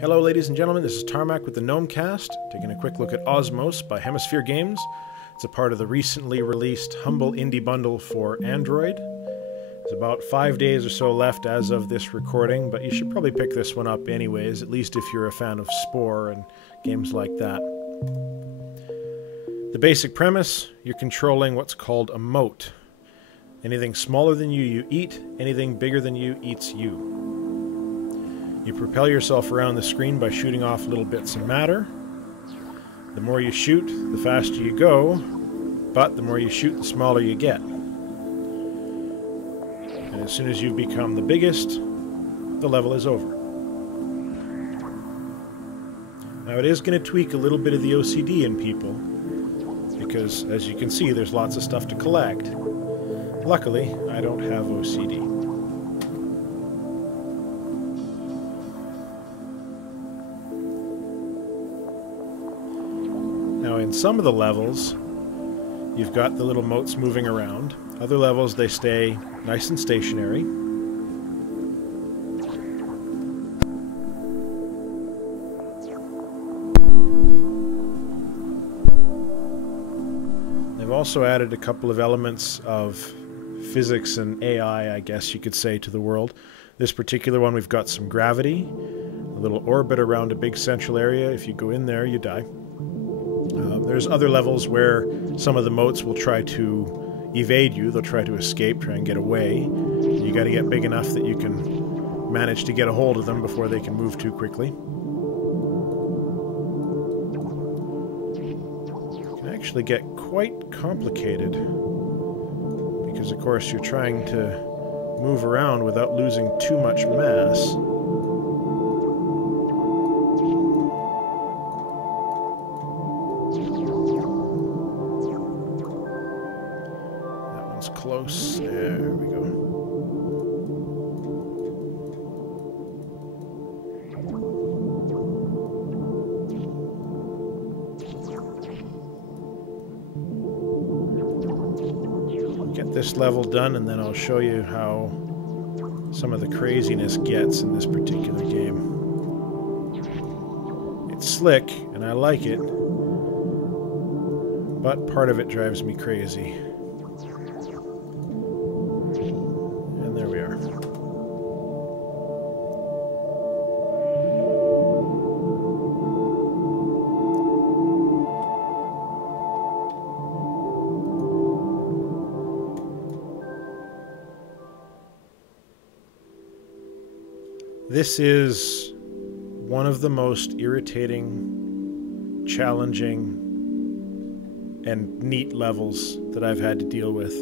Hello ladies and gentlemen, this is Tarmack with the Gnomecast, taking a quick look at Osmos by Hemisphere Games. It's a part of the recently released Humble Indie Bundle for Android. There's about 5 days or so left as of this recording, but you should probably pick this one up anyways, at least if you're a fan of Spore and games like that. The basic premise, you're controlling what's called a moat. Anything smaller than you eat, anything bigger than you eats you. You propel yourself around the screen by shooting off little bits of matter. The more you shoot, the faster you go, but the more you shoot, the smaller you get. And as soon as you become the biggest, the level is over. Now it is going to tweak a little bit of the OCD in people, because as you can see, there's lots of stuff to collect. Luckily, I don't have OCD. Now in some of the levels, you've got the little moats moving around. Other levels, they stay nice and stationary. They've also added a couple of elements of physics and AI, I guess you could say, to the world. This particular one, we've got some gravity, a little orbit around a big central area. If you go in there, you die. There's other levels where some of the moats will try to evade you. They'll try to escape, try and get away. You got to get big enough that you can manage to get a hold of them before they can move too quickly. It can actually get quite complicated because, of course, you're trying to move around without losing too much mass. Close. There we go. Get this level done, and then I'll show you how some of the craziness gets in this particular game. It's slick, and I like it, but part of it drives me crazy. There we are. This is one of the most irritating, challenging, and neat levels that I've had to deal with.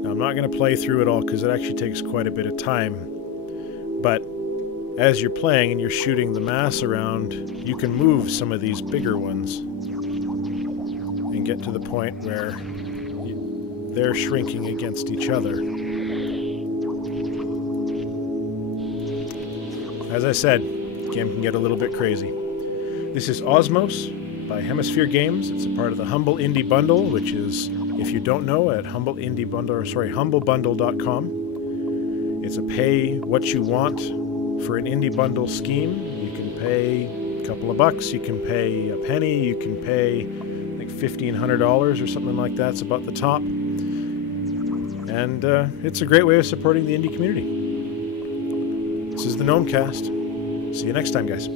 Now, I'm not going to play through it all because it actually takes quite a bit of time, but as you're playing and you're shooting the mass around, you can move some of these bigger ones and get to the point where they're shrinking against each other. As I said, the game can get a little bit crazy. This is Osmos by Hemisphere Games. It's a part of the Humble Indie Bundle, which is, if you don't know, at humblebundle.com. It's a pay what you want for an indie bundle scheme. You can pay a couple of bucks, you can pay a penny, you can pay like $1,500 or something like that. It's about the top. And it's a great way of supporting the indie community. This is the Gnomecast. See you next time, guys.